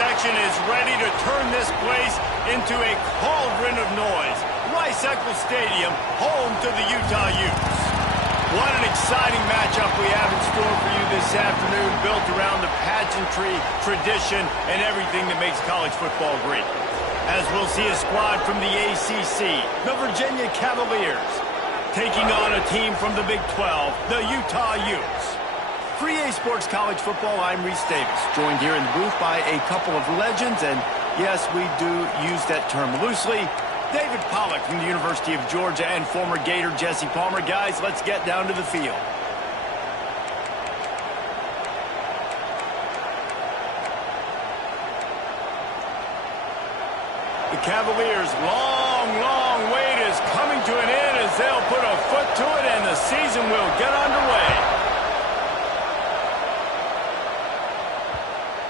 section is ready to turn this place into a cauldron of noise. Rice-Eccles Stadium, home to the Utah Utes. What an exciting matchup we have in store for you this afternoon, built around the pageantry, tradition, and everything that makes college football great. As we'll see a squad from the ACC, the Virginia Cavaliers, taking on a team from the Big 12, the Utah Utes. For EA Sports College Football, I'm Reese Davis, joined here in the booth by a couple of legends, and yes, we do use that term loosely. David Pollack from the University of Georgia and former Gator Jesse Palmer. Guys, let's get down to the field. The Cavaliers' long wait is coming to an end as they'll put a foot to it and the season will get underway.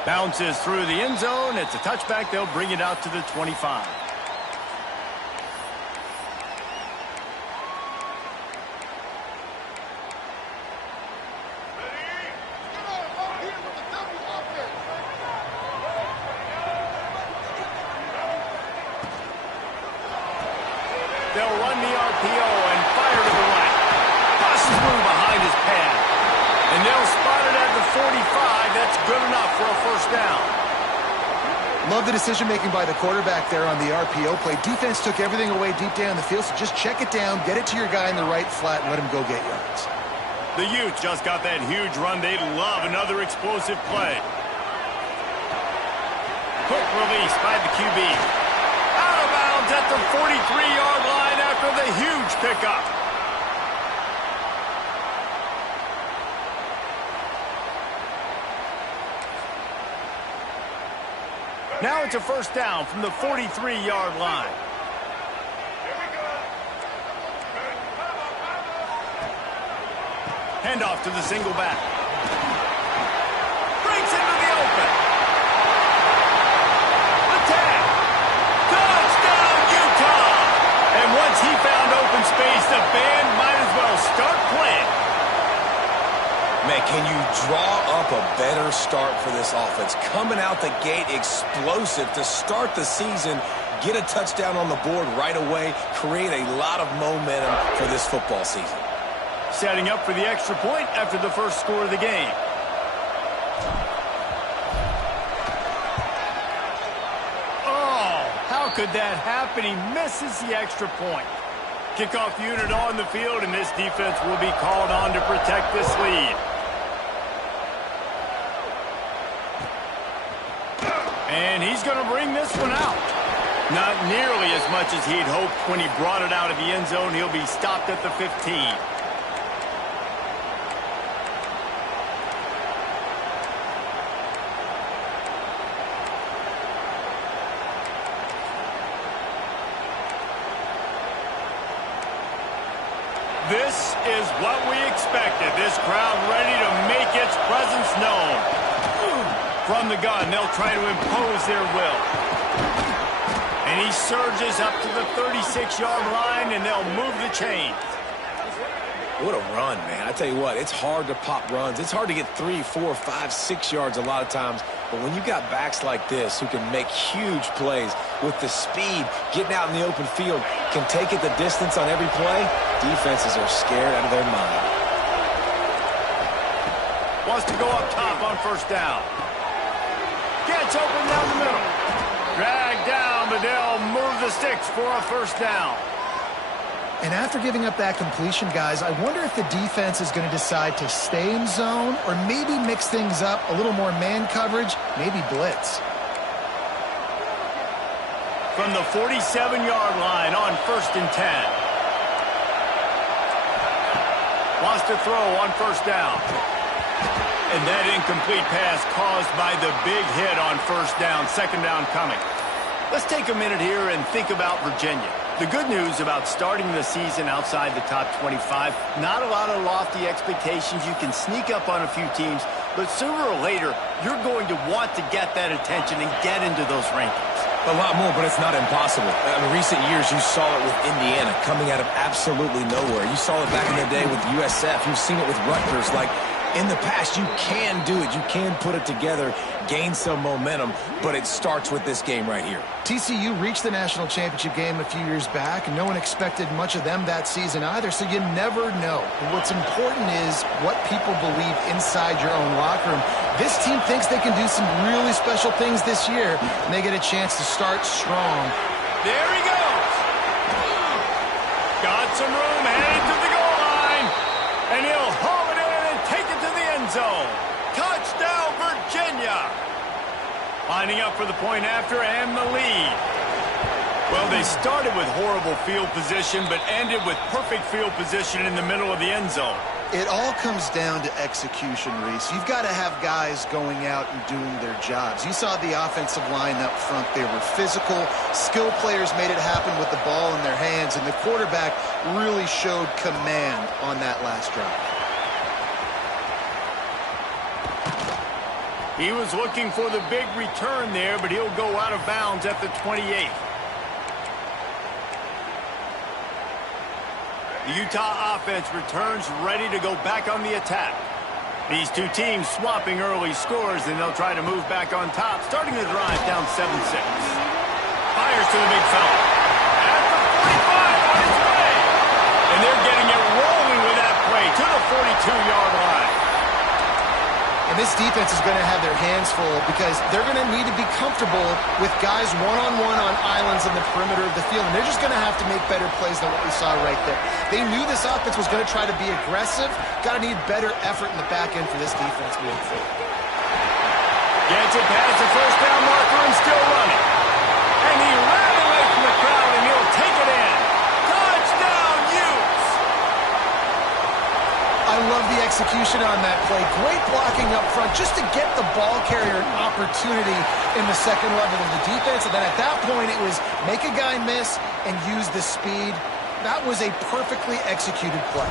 Bounces through the end zone. It's a touchback. They'll bring it out to the 25. They'll run the RPO and fire to the right. Busses through behind his pad. And they'll spot it at the 45. That's good enough for a first down. Love the decision-making by the quarterback there on the RPO play. Defense took everything away deep down the field, so just check it down, get it to your guy in the right flat, and let him go get yards. The Utes just got that huge run. They'd love another explosive play. Quick release by the QB. Out of bounds at the 43-yard line after the huge pickup. Now it's a first down from the 43-yard line. Handoff to the single back. Breaks into the open. Attack. Touchdown, Utah! And once he found open space, the band might as well start playing. Man, can you draw up a better start for this offense? Coming out the gate explosive to start the season, get a touchdown on the board right away, create a lot of momentum for this football season. Setting up for the extra point after the first score of the game. Oh, how could that happen? He misses the extra point. Kickoff unit on the field, and this defense will be called on to protect this lead. And he's going to bring this one out. Not nearly as much as he'd hoped when he brought it out of the end zone. He'll be stopped at the 15. This is what we expected. This crowd ready to make its presence known. From the gun, they'll try to impose their will. And he surges up to the 36-yard line, and they'll move the chains. What a run, man. I tell you what, it's hard to pop runs. It's hard to get 3, 4, 5, 6 yards a lot of times. But when you got backs like this who can make huge plays with the speed, getting out in the open field, can take it the distance on every play, defenses are scared out of their mind. Wants to go up top on first down. Gets open down the middle. Dragged down, but they'll move the sticks for a first down. And after giving up that completion, guys, I wonder if the defense is going to decide to stay in zone or maybe mix things up, a little more man coverage, maybe blitz. From the 47-yard line on first and 10. Wants to throw on first down. And that incomplete pass caused by the big hit on first down, second down coming. Let's take a minute here and think about Virginia. The good news about starting the season outside the top 25, not a lot of lofty expectations. You can sneak up on a few teams, but sooner or later, you're going to want to get that attention and get into those rankings. A lot more, but it's not impossible. In recent years, you saw it with Indiana coming out of absolutely nowhere. You saw it back in the day with USF. You've seen it with Rutgers. Like, In the past, you can do it. You can put it together, gain some momentum, but it starts with this game right here. TCU reached the national championship game a few years back, and no one expected much of them that season either, so you never know. And what's important is what people believe inside your own locker room. This team thinks they can do some really special things this year, and they get a chance to start strong. There he goes. Got some room, headed to the goal line, and he'll haul it in and take it to the end zone. Touchdown, Virginia. Lining up for the point after and the lead. Well, they started with horrible field position, but ended with perfect field position in the middle of the end zone. It all comes down to execution, Reese. You've got to have guys going out and doing their jobs. You saw the offensive line up front. They were physical. Skill players made it happen with the ball in their hands, and the quarterback really showed command on that last drive. He was looking for the big return there, but he'll go out of bounds at the 28. The Utah offense returns ready to go back on the attack. These two teams swapping early scores, and they'll try to move back on top, starting the drive down 7-6. Fires to the big fella. At the 45 on his way. And they're getting it rolling with that play to the 42-yard line. And this defense is going to have their hands full because they're going to need to be comfortable with guys one-on-one on islands in the perimeter of the field. And they're just going to have to make better plays than what we saw right there. They knew this offense was going to try to be aggressive. Got to need better effort in the back end for this defense moving forward. Gets it past the first down marker and still running. And he ran away from the crowd, and he'll take it in. Touchdown, Utes! I love the execution on that play. Great blocking up front just to get the ball carrier an opportunity in the second level of the defense. And then at that point, it was make a guy miss and use the speed. That was a perfectly executed play.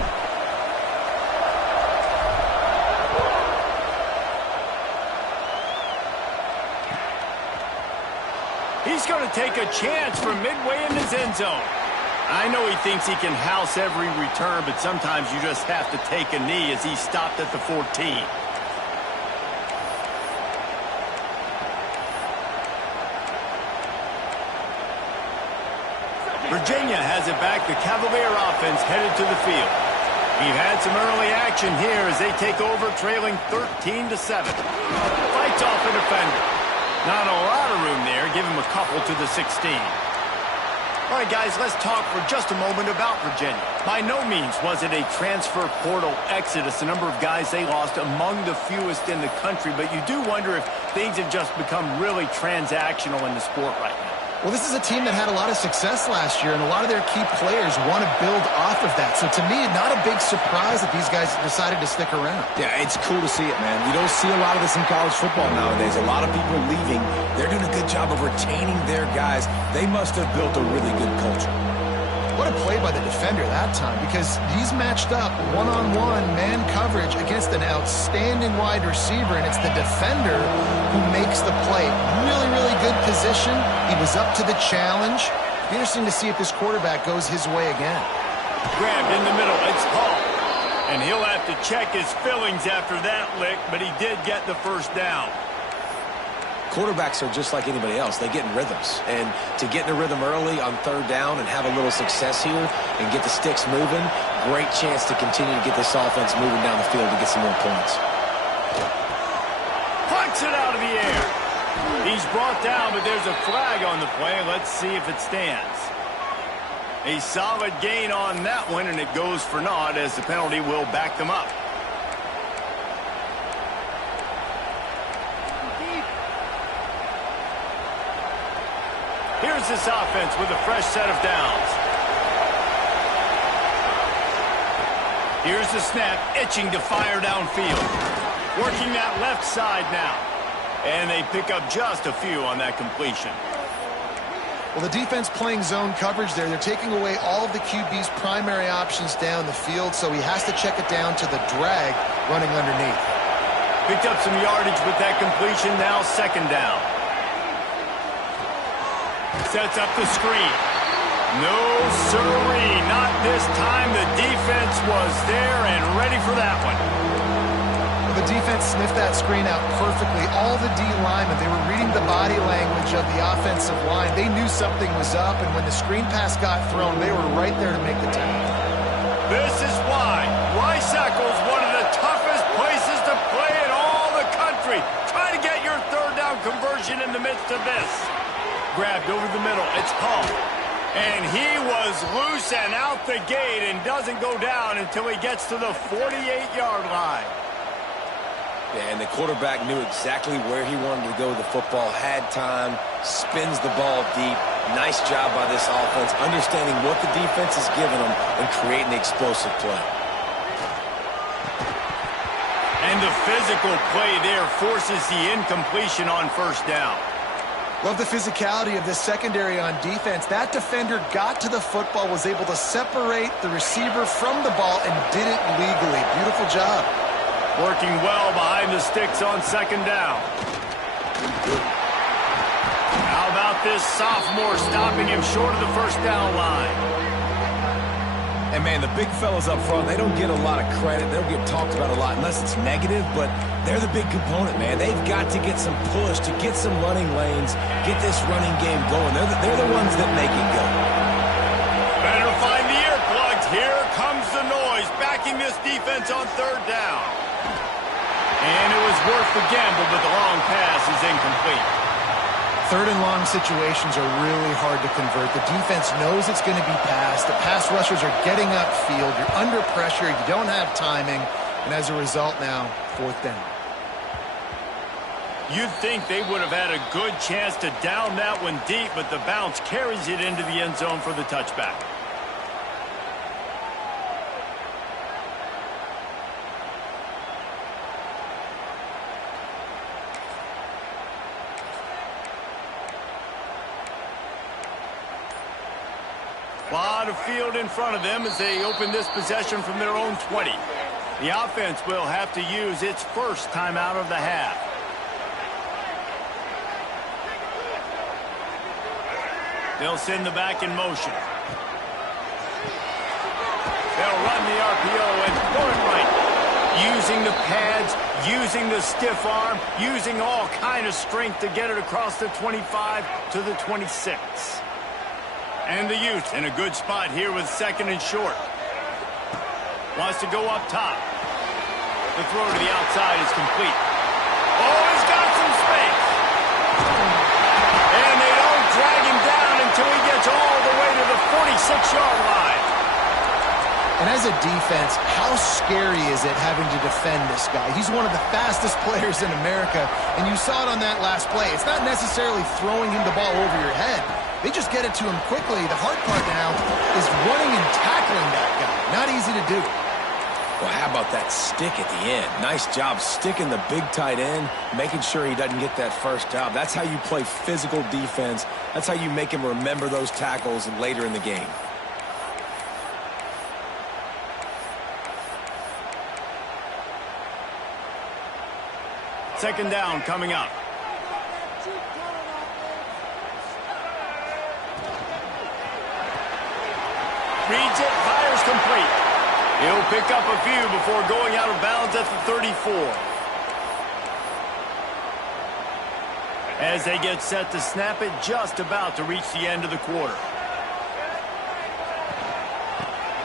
He's going to take a chance from midway in his end zone. I know he thinks he can house every return, but sometimes you just have to take a knee as he stopped at the 14. Virginia has it back. The Cavalier offense headed to the field. We've had some early action here as they take over, trailing 13-7. Fights off a defender. Not a lot of room there. Give him a couple to the 16. All right, guys, let's talk for just a moment about Virginia. By no means was it a transfer portal exodus. The number of guys they lost among the fewest in the country, but you do wonder if things have just become really transactional in the sport right now. Well, this is a team that had a lot of success last year, and a lot of their key players want to build off of that. So to me, not a big surprise that these guys decided to stick around. Yeah, it's cool to see it, man. You don't see a lot of this in college football nowadays. A lot of people leaving. They're doing a good job of retaining their guys. They must have built a really good culture. What a play by the defender that time, because he's matched up one-on-one man coverage against an outstanding wide receiver, and it's the defender who makes the play. Really, really good position. He was up to the challenge. Interesting to see if this quarterback goes his way again. Grabbed in the middle. It's Hall. And he'll have to check his fillings after that lick, but he did get the first down. Quarterbacks are just like anybody else. They get in rhythms. And to get in a rhythm early on third down and have a little success here and get the sticks moving, great chance to continue to get this offense moving down the field to get some more points. Punts it out of the air. He's brought down, but there's a flag on the play. Let's see if it stands. A solid gain on that one, and it goes for naught as the penalty will back them up. Here's this offense with a fresh set of downs. Here's the snap, itching to fire downfield. Working that left side now. And they pick up just a few on that completion. Well, the defense playing zone coverage there. They're taking away all of the QB's primary options down the field, so he has to check it down to the drag running underneath. Picked up some yardage with that completion, now second down. Sets up the screen. No, sirree, not this time. The defense was there and ready for that one. The defense sniffed that screen out perfectly. All the D linemen, they were reading the body language of the offensive line. They knew something was up, and when the screen pass got thrown, they were right there to make the tackle. This is why Rice Eccles, one of the toughest places to play in all the country. Try to get your third down conversion in the midst of this. Grabbed over the middle. It's Hall. And he was loose and out the gate and doesn't go down until he gets to the 48-yard line. Yeah, and the quarterback knew exactly where he wanted to go with the football, had time, spins the ball deep. Nice job by this offense, understanding what the defense is giving them and creating the explosive play. And the physical play there forces the incompletion on first down. Love the physicality of this secondary on defense. That defender got to the football, was able to separate the receiver from the ball, and did it legally. Beautiful job. Working well behind the sticks on second down. How about this sophomore stopping him short of the first down line? And, man, the big fellas up front, they don't get a lot of credit. They don't get talked about a lot unless it's negative, but they're the big component, man. They've got to get some push, to get some running lanes, get this running game going. They're the ones that make it go. Better to find the earplugs. Here comes the noise, backing this defense on third down. And it was worth the gamble, but the long pass is incomplete. Third and long situations are really hard to convert. The defense knows it's going to be passed. The pass rushers are getting upfield. You're under pressure. You don't have timing. And as a result now, fourth down. You'd think they would have had a good chance to down that one deep, but the bounce carries it into the end zone for the touchback. A lot of field in front of them as they open this possession from their own 20. The offense will have to use its first timeout of the half. They'll send the back in motion. They'll run the RPO and throw it right. Using the pads, using the stiff arm, using all kind of strength to get it across the 25 to the 26. And the Utes in a good spot here with second and short. Wants to go up top. The throw to the outside is complete. Oh, he's got some space. And they don't drag him down until he gets all the way to the 46-yard line. And as a defense, how scary is it having to defend this guy? He's one of the fastest players in America, and you saw it on that last play. It's not necessarily throwing him the ball over your head. They just get it to him quickly. The hard part now is running and tackling that guy. Not easy to do. Well, how about that stick at the end? Nice job sticking the big tight end, making sure he doesn't get that first down. That's how you play physical defense. That's how you make him remember those tackles later in the game. Second down coming up. Reads it, fires complete. He'll pick up a few before going out of bounds at the 34. As they get set to snap it, just about to reach the end of the quarter.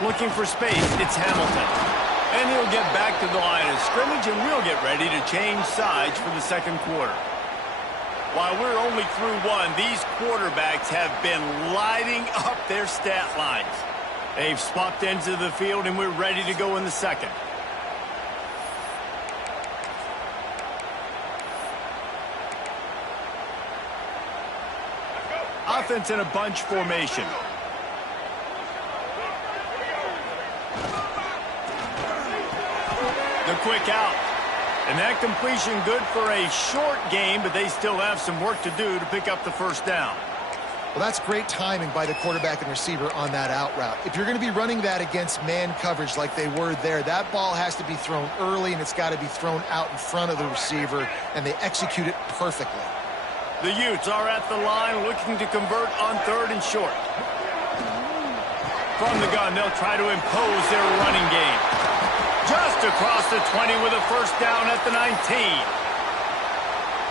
Looking for space, it's Hamilton. And he'll get back to the line of scrimmage, and we'll get ready to change sides for the second quarter. While we're only through one, these quarterbacks have been lighting up their stat lines. They've swapped ends of the field, and we're ready to go in the second. Offense in a bunch formation. The quick out. And that completion good for a short game, but they still have some work to do to pick up the first down. Well, that's great timing by the quarterback and receiver on that out route. If you're going to be running that against man coverage like they were there, that ball has to be thrown early, and it's got to be thrown out in front of the receiver, and they execute it perfectly. The Utes are at the line looking to convert on third and short. From the gun, they'll try to impose their running game. Just just across the 20 with a first down at the 19.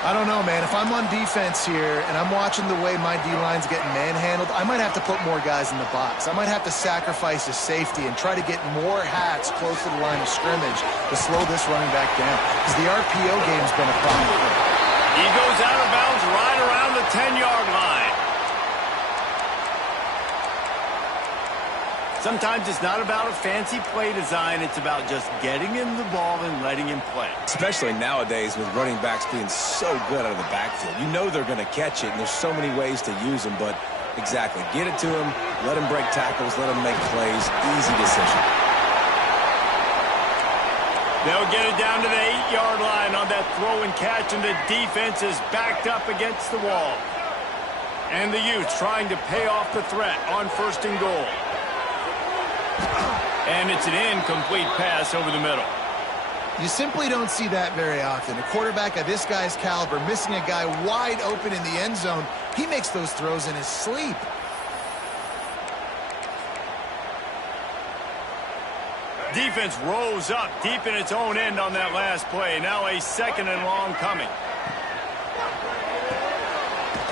I don't know, man. If I'm on defense here and I'm watching the way my D-line's getting manhandled, I might have to put more guys in the box. I might have to sacrifice a safety and try to get more hats close to the line of scrimmage to slow this running back down, because the RPO game's been a problem for him. He goes out of bounds right around the 10-yard line. Sometimes it's not about a fancy play design. It's about just getting him the ball and letting him play. Especially nowadays with running backs being so good out of the backfield. You know they're going to catch it, and there's so many ways to use them. But exactly, get it to him, let him break tackles, let him make plays. Easy decision. They'll get it down to the 8-yard line on that throw and catch, and the defense is backed up against the wall. And the Utes trying to pay off the threat on 1st and goal. And it's an incomplete pass over the middle. You simply don't see that very often. A quarterback of this guy's caliber missing a guy wide open in the end zone. He makes those throws in his sleep. Defense rose up deep in its own end on that last play. Now a 2nd and long coming.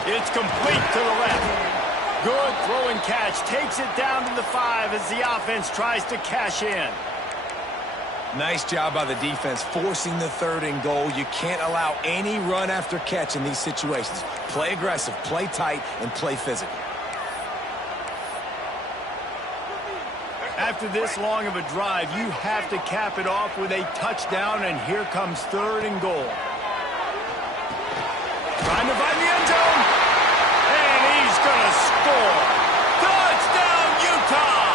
It's complete to the left. Good throw and catch. Takes it down to the 5 as the offense tries to cash in. Nice job by the defense forcing the 3rd and goal. You can't allow any run after catch in these situations. Play aggressive, play tight, and play physical. After this long of a drive, you have to cap it off with a touchdown, and here comes 3rd and goal. Trying to find the end zone. And he's going to score. Touchdown, Utah!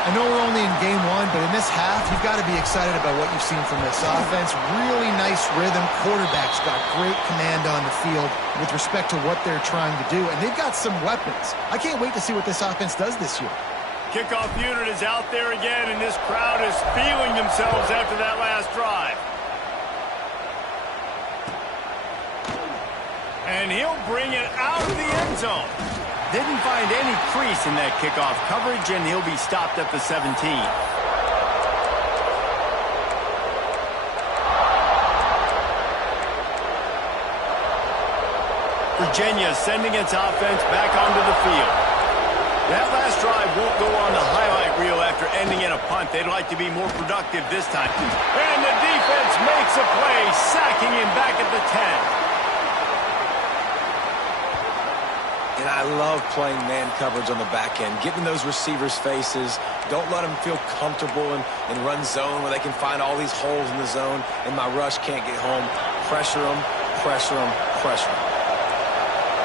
I know we're only in game 1, but in this half, you've got to be excited about what you've seen from this offense. Really nice rhythm. Quarterback's got great command on the field with respect to what they're trying to do, and they've got some weapons. I can't wait to see what this offense does this year. Kickoff unit is out there again, and this crowd is feeling themselves after that last drive. And he'll bring it out of the end zone. Didn't find any crease in that kickoff coverage, and he'll be stopped at the 17. Virginia sending its offense back onto the field. That last drive won't go on the highlight reel after ending in a punt. They'd like to be more productive this time. And the defense makes a play, sacking him back at the 10. And I love playing man coverage on the back end, getting those receivers' faces. Don't let them feel comfortable in run zone where they can find all these holes in the zone and my rush can't get home. Pressure them, pressure them, pressure them.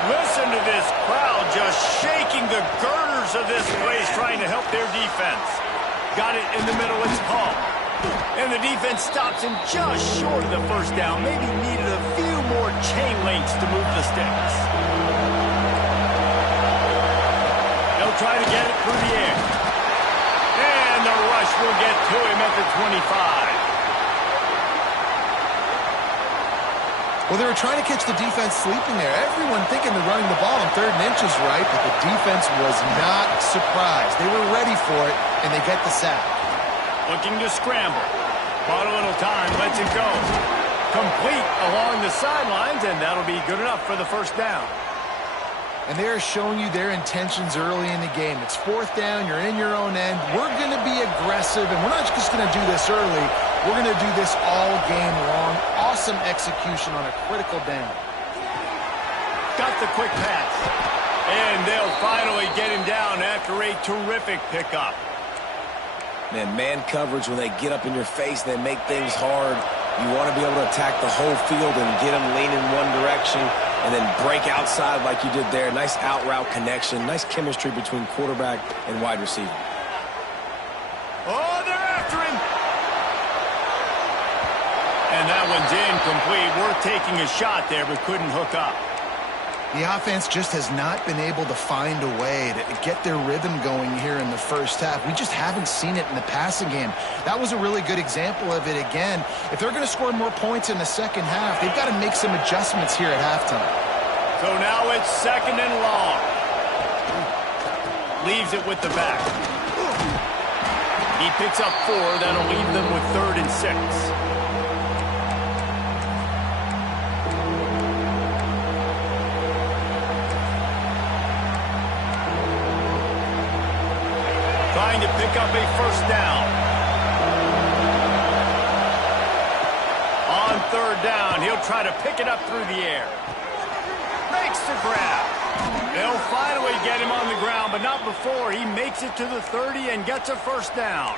Listen to this crowd just shaking the girders of this place, trying to help their defense. Got it in the middle, it's Paul. And the defense stops him just short of the first down. Maybe needed a few more chain links to move the sticks. They'll try to get it through the air. And the rush will get to him at the 25. Well, they were trying to catch the defense sleeping there. Everyone thinking they're running the ball on 3rd and inches right, but the defense was not surprised. They were ready for it, and they get the sack. Looking to scramble. Bought a little time, lets it go. Complete along the sidelines, and that'll be good enough for the first down. And they're showing you their intentions early in the game. It's 4th down, you're in your own end. We're going to be aggressive, and we're not just going to do this early. We're going to do this all game long. Awesome execution on a critical down. Got the quick pass. And they'll finally get him down after a terrific pickup. Man coverage, when they get up in your face, they make things hard. You want to be able to attack the whole field and get them leaning one direction and then break outside like you did there. Nice out-route connection. Nice chemistry between quarterback and wide receiver. Oh, they're after him. And that one's incomplete. Worth taking a shot there, but couldn't hook up. The offense just has not been able to find a way to get their rhythm going here in the first half. We just haven't seen it in the passing game. That was a really good example of it again. If they're going to score more points in the second half, they've got to make some adjustments here at halftime. So now it's 2nd and long. Leaves it with the back. He picks up 4. That'll leave them with 3rd and 6. Trying to pick up a 1st down. On 3rd down, he'll try to pick it up through the air. Makes the grab. They'll finally get him on the ground, but not before he makes it to the 30 and gets a 1st down.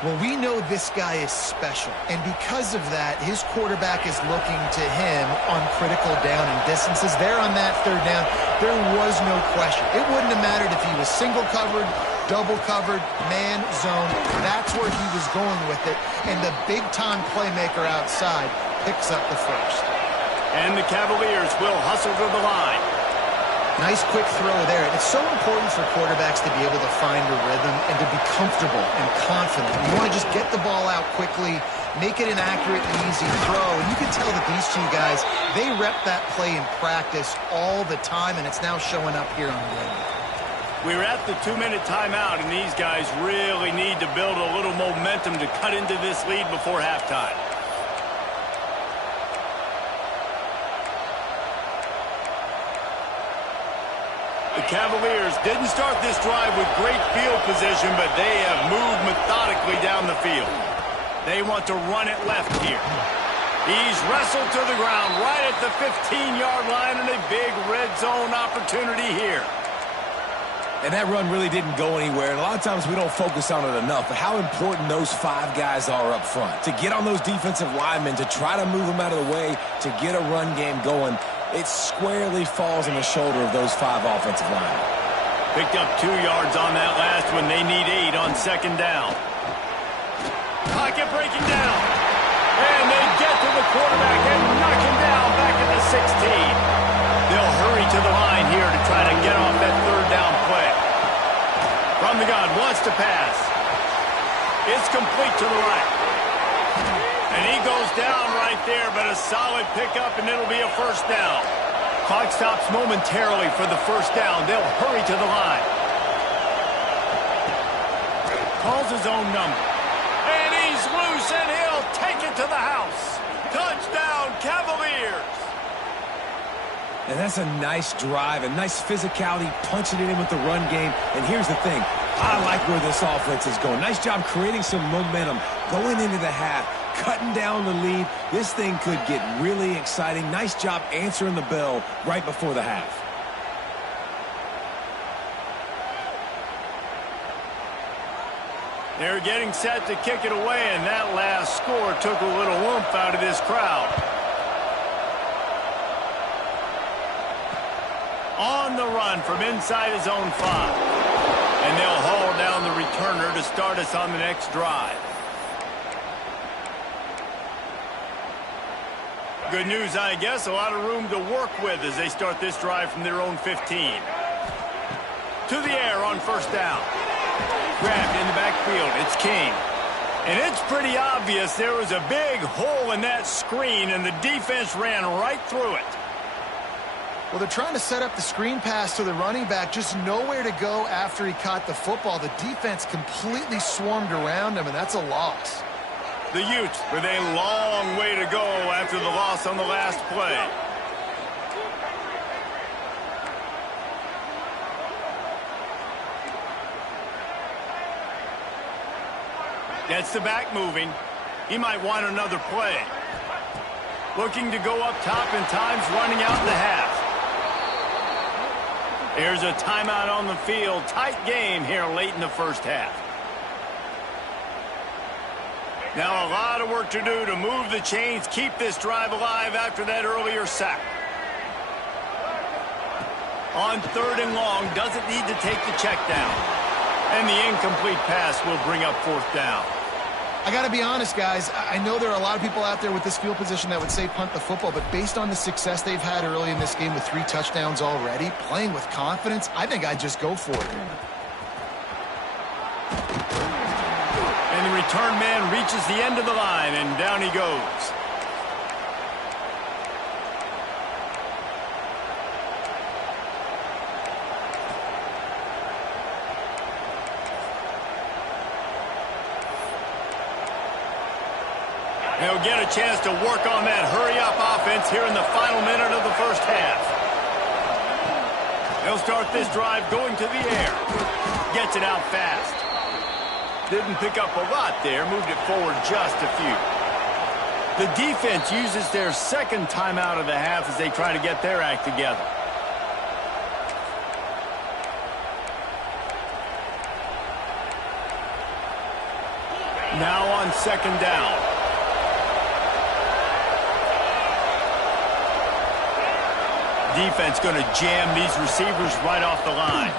Well, we know this guy is special, and because of that, his quarterback is looking to him on critical down and distances. There on that 3rd down, there was no question. It wouldn't have mattered if he was single covered, double covered, man, zone. That's where he was going with it, and the big-time playmaker outside picks up the 1st. And the Cavaliers will hustle to the line. Nice quick throw there. It's so important for quarterbacks to be able to find a rhythm and to be comfortable and confident. You want to just get the ball out quickly, make it an accurate and easy throw. And you can tell that these two guys, they rep that play in practice all the time, and it's now showing up here on the game. We're at the 2-minute timeout, and these guys really need to build a little momentum to cut into this lead before halftime. The Cavaliers didn't start this drive with great field position, but they have moved methodically down the field. They want to run it left here. He's wrestled to the ground right at the 15-yard line, and a big red zone opportunity here. And that run really didn't go anywhere, and a lot of times we don't focus on it enough, but how important those 5 guys are up front. To get on those defensive linemen, to try to move them out of the way, to get a run game going, it squarely falls on the shoulder of those 5 offensive linemen. Picked up 2 yards on that last one. They need 8 on 2nd down. Pocket breaking down. And they get to the quarterback and knock him down back at the 16. They'll hurry to the line here to try to get off that 3rd down play. From the gun, wants to pass. It's complete to the right. And he goes down right there, but a solid pickup, and it'll be a 1st down. Clock stops momentarily for the 1st down. They'll hurry to the line. Calls his own number. And he's loose, and he'll take it to the house. Touchdown, Cavaliers. And that's a nice drive, a nice physicality, punching it in with the run game. And here's the thing. I like where this offense is going. Nice job creating some momentum going into the half, cutting down the lead. This thing could get really exciting. Nice job answering the bell right before the half. They're getting set to kick it away, and that last score took a little oomph out of this crowd. On the run from inside his own 5. And they'll haul down the returner to start us on the next drive. Good news, I guess. A lot of room to work with as they start this drive from their own 15. To the air on 1st down. Grabbed in the backfield. It's King. And it's pretty obvious there was a big hole in that screen, and the defense ran right through it. Well, they're trying to set up the screen pass to the running back, just nowhere to go after he caught the football. The defense completely swarmed around him, and that's a loss. The Utes with a long way to go after the loss on the last play. Gets the back moving. He might want another play. Looking to go up top, and time's running out in the half. Here's a timeout on the field. Tight game here late in the 1st half. Now a lot of work to do to move the chains, keep this drive alive after that earlier sack. On 3rd and long, doesn't need to take the check down. And the incomplete pass will bring up 4th down. I got to be honest, guys. I know there are a lot of people out there with this field position that would say punt the football, but based on the success they've had early in this game with 3 touchdowns already, playing with confidence, I think I'd just go for it. And the return man reaches the end of the line, and down he goes. They'll get a chance to work on that hurry-up offense here in the final minute of the first half. They'll start this drive going to the air. Gets it out fast. Didn't pick up a lot there. Moved it forward just a few. The defense uses their second timeout of the half as they try to get their act together. Now on second down. Defense going to jam these receivers right off the line.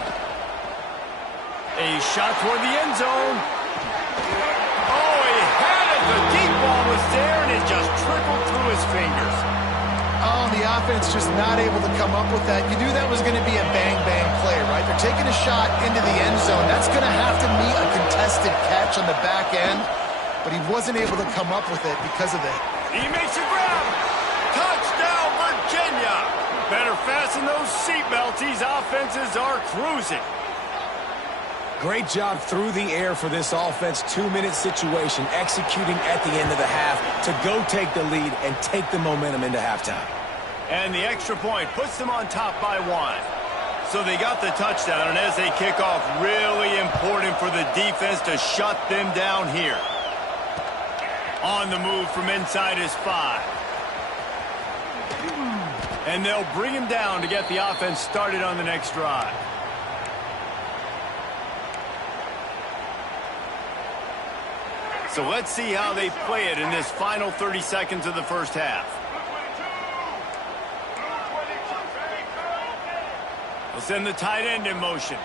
A shot toward the end zone. Oh, he had it. The deep ball was there, and it just trickled through his fingers. Oh, the offense just not able to come up with that. You knew that was going to be a bang-bang play, right? They're taking a shot into the end zone. That's going to have to meet a contested catch on the back end, but he wasn't able to come up with it because of it. He makes a grab. Touchdown, Virginia. Better fasten those seatbelts. These offenses are cruising. Great job through the air for this offense. 2-minute situation, executing at the end of the half to go take the lead and take the momentum into halftime. And the extra point puts them on top by 1. So they got the touchdown, and as they kick off, really important for the defense to shut them down here. On the move from inside his 5. And they'll bring him down to get the offense started on the next drive. So let's see how they play it in this final 30 seconds of the first half. They'll send the tight end in motion.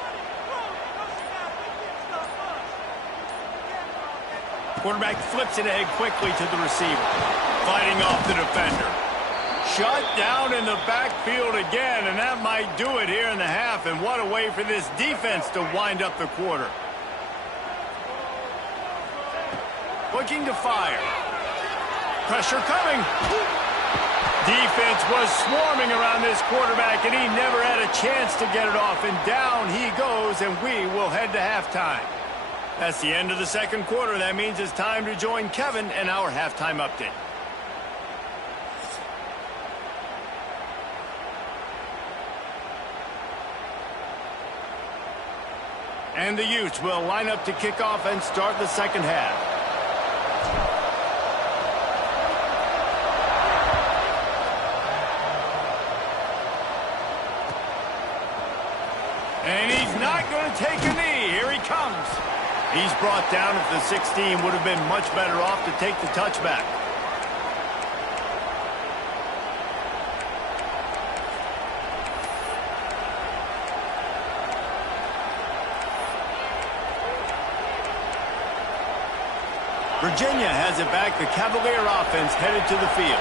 Quarterback flips it ahead quickly to the receiver. Fighting off the defender. Shut down in the backfield again, and that might do it here in the half. And what a way for this defense to wind up the quarter. Looking to fire. Pressure coming. Defense was swarming around this quarterback, and he never had a chance to get it off. And down he goes, and we will head to halftime. That's the end of the second quarter. That means it's time to join Kevin and our halftime update. And the Utes will line up to kick off and start the second half. And he's not going to take a knee. Here he comes. He's brought down at the 16. Would have been much better off to take the touchback. Virginia has it back. The Cavalier offense headed to the field.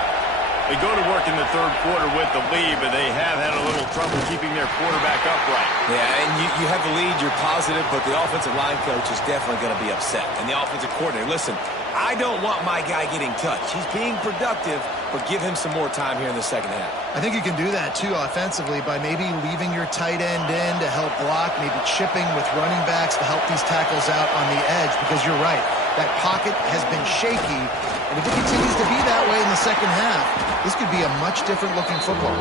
They go to work in the third quarter with the lead, but they have had a little trouble keeping their quarterback upright. Yeah, and you have the lead, you're positive, but the offensive line coach is definitely going to be upset. And the offensive coordinator, listen, I don't want my guy getting touched. He's being productive, but give him some more time here in the second half. I think you can do that, too, offensively, by maybe leaving your tight end in to help block, maybe chipping with running backs to help these tackles out on the edge, because you're right. That pocket has been shaky, and if it continues to be that way in the second half, this could be a much different looking football.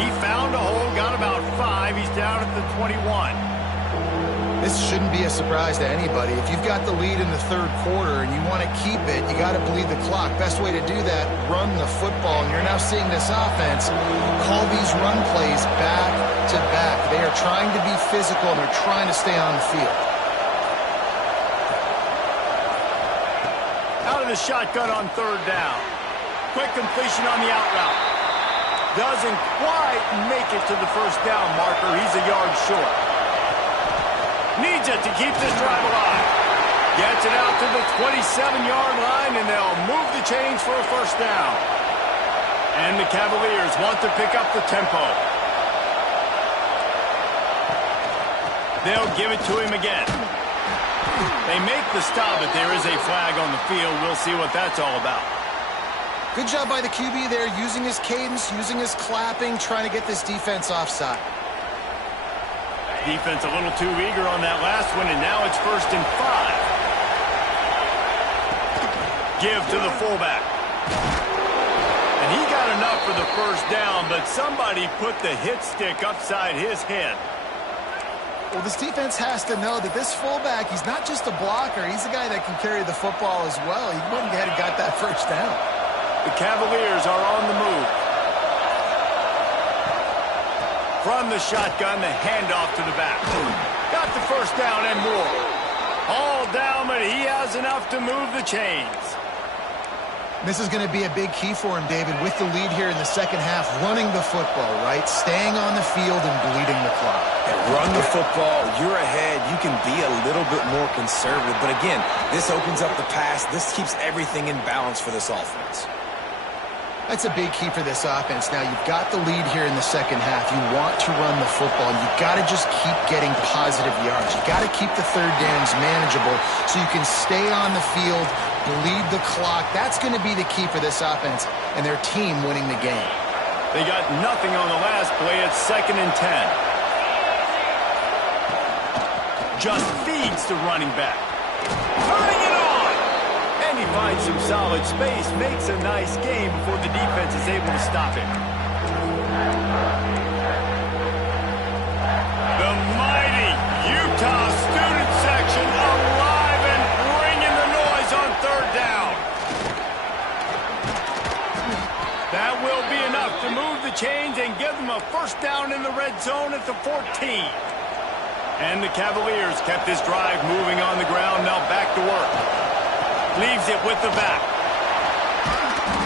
He found a hole, got about 5. He's down at the 21. This shouldn't be a surprise to anybody. If you've got the lead in the third quarter and you want to keep it, you got to bleed the clock. Best way to do that, run the football. And you're now seeing this offense call these run plays back to back. They are trying to be physical, and they're trying to stay on the field. Out of the shotgun on third down. Quick completion on the out route. Doesn't quite make it to the first down marker. He's a yard short. Needs it to keep this drive alive. Gets it out to the 27-yard line, and they'll move the chains for a first down. And the Cavaliers want to pick up the tempo. They'll give it to him again. They make the stop, but there is a flag on the field. We'll see what that's all about. Good job by the QB there, using his cadence, using his clapping, trying to get this defense offside. Defense a little too eager on that last one, and now it's 1st and 5. Give to the fullback. And he got enough for the first down, but somebody put the hit stick upside his head. Well, this defense has to know that this fullback, he's not just a blocker. He's a guy that can carry the football as well. He went ahead and got that first down. The Cavaliers are on the move. From the shotgun, the handoff to the back. Got the first down and more. All down, but he has enough to move the chains. This is going to be a big key for him, David, with the lead here in the second half, running the football, right? Staying on the field and bleeding the clock. And run the football, you're ahead, you can be a little bit more conservative. But again, this opens up the pass. This keeps everything in balance for this offense. That's a big key for this offense. Now, you've got the lead here in the second half. You want to run the football. You've got to just keep getting positive yards. You've got to keep the third downs manageable so you can stay on the field, bleed the clock. That's going to be the key for this offense and their team winning the game. They got nothing on the last play. It's 2nd and 10. Just feeds the running back. Turning it on! And he finds some solid space. Makes a nice game before the defense is able to stop him. The mighty Utah student section alive and bringing the noise on 3rd down. That will be enough to move the chains and give them a first down in the red zone at the 14. And the Cavaliers kept this drive moving on the ground. Now back to work. Leaves it with the back.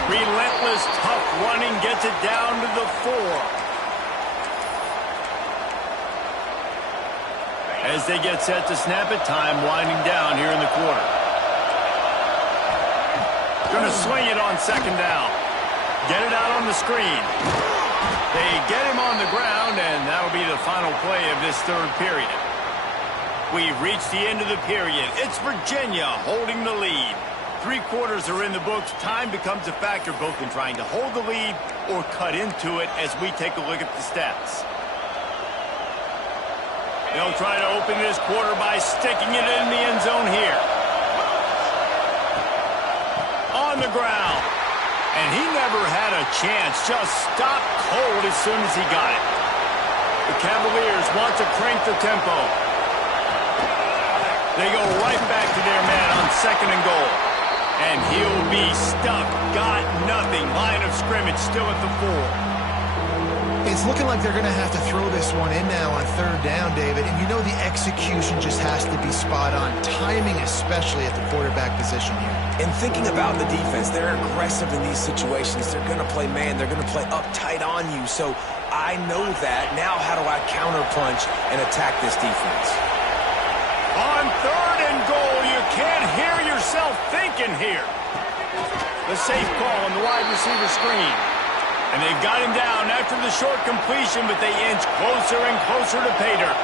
Relentless, tough running gets it down to the 4. As they get set to snap it, time winding down here in the quarter. Gonna swing it on 2nd down. Get it out on the screen. They get him on the ground, and that'll be the final play of this 3rd period. We've reached the end of the period. It's Virginia holding the lead. 3 quarters are in the books. Time becomes a factor both in trying to hold the lead or cut into it as we take a look at the stats. They'll try to open this quarter by sticking it in the end zone here. On the ground. And he never had a chance. Just stopped cold as soon as he got it. The Cavaliers want to crank the tempo. They go right back to their man on 2nd and goal. And he'll be stuck. Got nothing. Line of scrimmage still at the 4. It's looking like they're going to have to throw this one in now on 3rd down, David. And you know the execution just has to be spot on. Timing especially at the quarterback position here. And thinking about the defense, they're aggressive in these situations. They're going to play man. They're going to play uptight on you. So I know that. Now how do I counterpunch and attack this defense? On 3rd and goal, you can't hear yourself thinking here. The safe call on the wide receiver screen. And they've got him down after the short completion, but they inch closer and closer to pay dirt.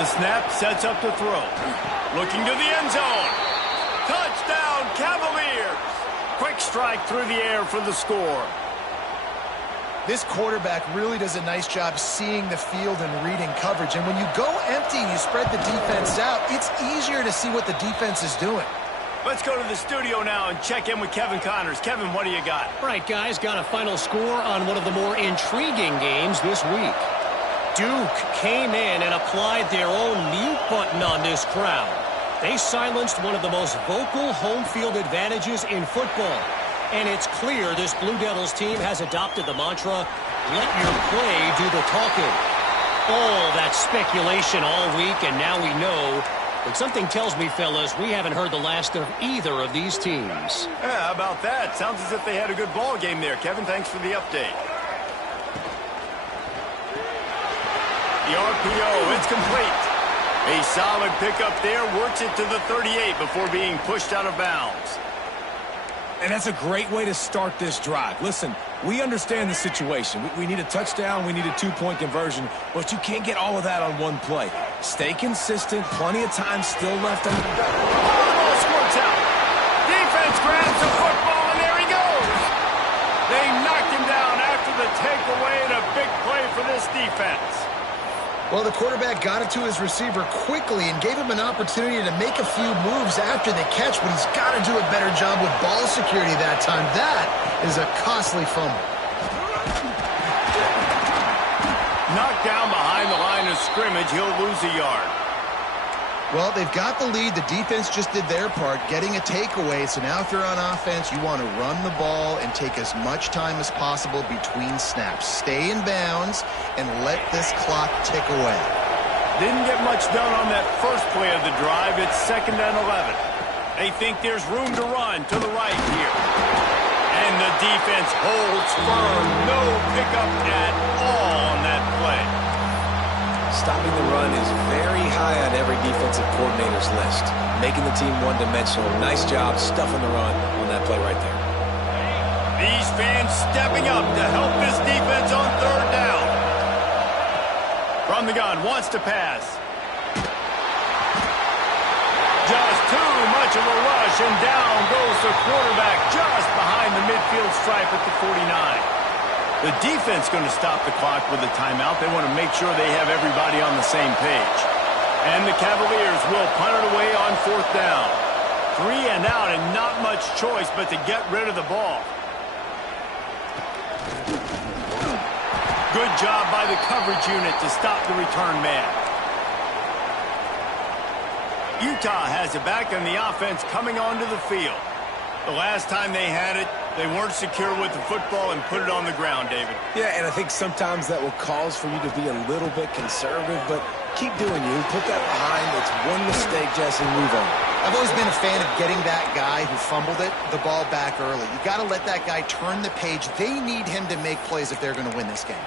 The snap sets up the throw. Looking to the end zone. Touchdown, Cavaliers. Quick strike through the air for the score. This quarterback really does a nice job seeing the field and reading coverage. And when you go empty and you spread the defense out, it's easier to see what the defense is doing. Let's go to the studio now and check in with Kevin Connors. Kevin, what do you got? All right, guys, got a final score on one of the more intriguing games this week. Duke came in and applied their own mute button on this crowd. They silenced one of the most vocal home field advantages in football. And it's clear this Blue Devils team has adopted the mantra, let your play do the talking. All that speculation all week, and now we know. But something tells me, fellas, we haven't heard the last of either of these teams. Yeah, how about that? Sounds as if they had a good ball game there. Kevin, thanks for the update. The RPO, it's complete. A solid pickup there, works it to the 38 before being pushed out of bounds. And that's a great way to start this drive. Listen, we understand the situation. We need a touchdown. We need a 2-point conversion. But you can't get all of that on one play. Stay consistent. Plenty of time still left. The ball squirts out. Defense grabs the football, and there he goes. They knocked him down after the takeaway, and a big play for this defense. Well, the quarterback got it to his receiver quickly and gave him an opportunity to make a few moves after the catch, but he's got to do a better job with ball security that time. That is a costly fumble. Knocked down behind the line of scrimmage, he'll lose a yard. Well, they've got the lead. The defense just did their part, getting a takeaway. So now if you're on offense, you want to run the ball and take as much time as possible between snaps. Stay in bounds and let this clock tick away. Didn't get much done on that first play of the drive. It's 2nd and 11. They think there's room to run to the right here. And the defense holds firm. No pickup at all on that play. Stopping the run is very high on every defensive coordinator's list. Making the team one-dimensional. Nice job stuffing the run on that play right there. These fans stepping up to help this defense on 3rd down. From the gun, wants to pass. Just too much of a rush, and down goes the quarterback just behind the midfield stripe at the 49. The defense going to stop the clock with a timeout. They want to make sure they have everybody on the same page. And the Cavaliers will punt it away on 4th down. 3 and out and not much choice but to get rid of the ball. Good job by the coverage unit to stop the return man. Utah has it back on the offense coming onto the field. The last time they had it, they weren't secure with the football and put it on the ground, David. Yeah, and I think sometimes that will cause for you to be a little bit conservative, but keep doing you. Put that behind. It's one mistake, Jesse. Move on. I've always been a fan of getting that guy who fumbled it, the ball back early. You got to let that guy turn the page. They need him to make plays if they're going to win this game.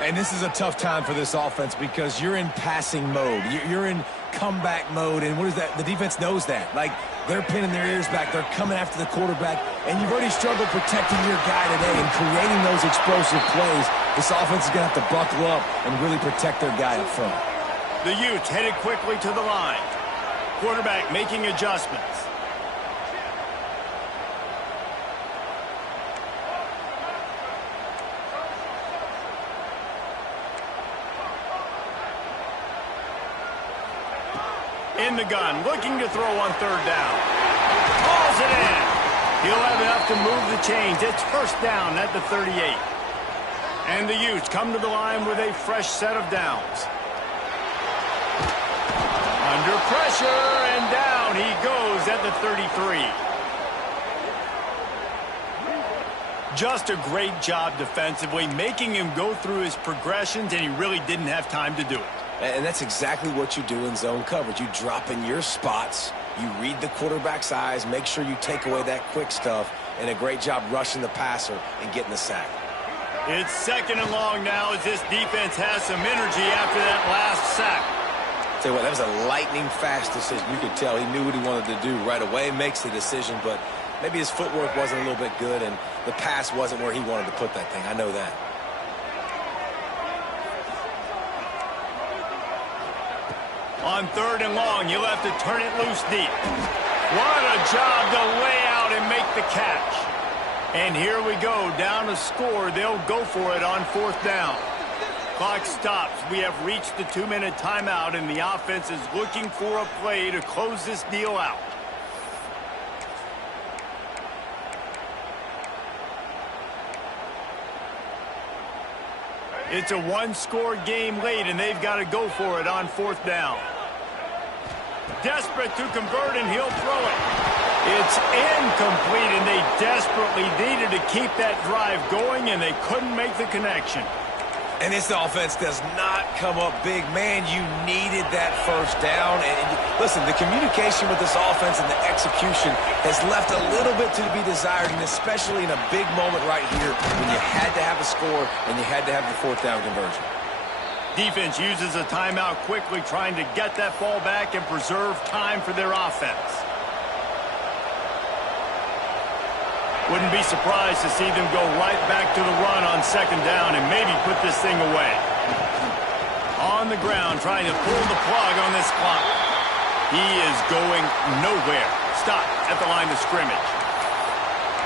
And this is a tough time for this offense because you're in passing mode. You're in comeback mode, and what is that? The defense knows that. Like, they're pinning their ears back. They're coming after the quarterback, and you've already struggled protecting your guy today and creating those explosive plays. This offense is going to have to buckle up and really protect their guy up front. The Utes headed quickly to the line. Quarterback making adjustments. In the gun, looking to throw on 3rd down. Calls it in. He'll have enough to move the chains. It's 1st down at the 38. And the Utes come to the line with a fresh set of downs. Under pressure, and down he goes at the 33. Just a great job defensively, making him go through his progressions, and he really didn't have time to do it. And that's exactly what you do in zone coverage. You drop in your spots, you read the quarterback's eyes, make sure you take away that quick stuff, and a great job rushing the passer and getting the sack. It's 2nd and long now as this defense has some energy after that last sack. Tell you what, that was a lightning-fast decision. You could tell he knew what he wanted to do right away, makes the decision, but maybe his footwork wasn't a little bit good, and the pass wasn't where he wanted to put that thing. I know that. On 3rd and long, you'll have to turn it loose deep. What a job to lay out and make the catch. And here we go, down a score. They'll go for it on 4th down. Clock stops. We have reached the 2-minute timeout, and the offense is looking for a play to close this deal out. It's a one-score game late, and they've got to go for it on 4th down. Desperate to convert, and he'll throw it. It's incomplete, and they desperately needed to keep that drive going, and they couldn't make the connection. And this offense does not come up big. Man, you needed that 1st down. And listen, the communication with this offense and the execution has left a little bit to be desired, and especially in a big moment right here when you had to have a score and you had to have the 4th down conversion. Defense uses a timeout quickly, trying to get that ball back and preserve time for their offense. Wouldn't be surprised to see them go right back to the run on 2nd down and maybe put this thing away. On the ground, trying to pull the plug on this clock. He is going nowhere. Stop at the line of scrimmage.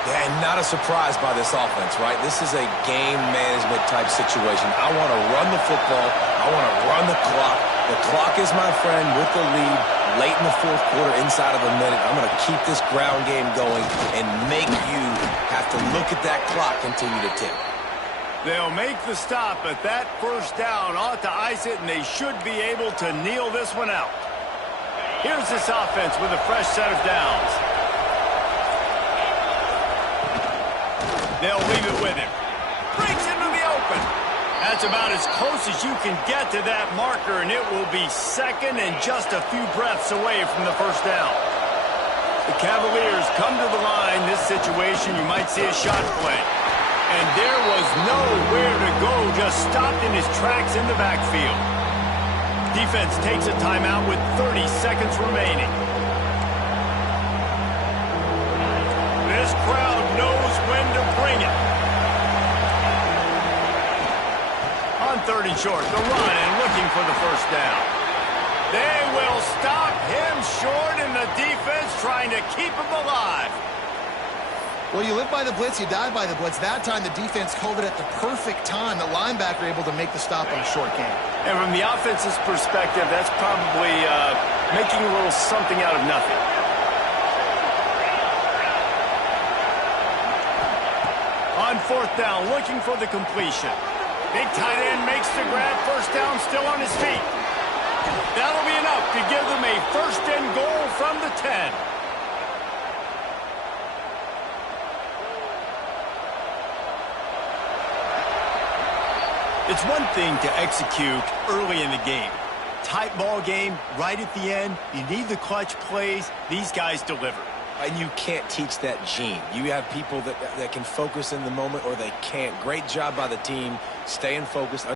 Yeah, and not a surprise by this offense, right? This is a game management type situation. I want to run the football. I want to run the clock. The clock is my friend with the lead late in the fourth quarter, inside of a minute. I'm going to keep this ground game going and make you have to look at that clock continue to tick. They'll make the stop, but that first down ought to ice it, and they should be able to kneel this one out. Here's this offense with a fresh set of downs. They'll leave it with him. Breaks into the open. That's about as close as you can get to that marker, and it will be second and just a few breaths away from the first down. The Cavaliers come to the line. This situation, you might see a shot play. And there was nowhere to go, just stopped in his tracks in the backfield. Defense takes a timeout with 30 seconds remaining. This crowd knows when to bring it. On 3rd and short, the run and looking for the first down. They will stop him short, and the defense trying to keep him alive. Well, you live by the blitz, you die by the blitz. That time, the defense called it at the perfect time. The linebacker able to make the stop on a short game. And from the offense's perspective, that's probably making a little something out of nothing. On 4th down, looking for the completion. Big tight end makes the grab. First down, still on his feet. That'll be enough to give them a 1st and goal from the 10. It's one thing to execute early in the game. Tight ball game, right at the end. You need the clutch plays. These guys deliver. And you can't teach that gene. You have people that can focus in the moment, or they can't. Great job by the team, staying focused.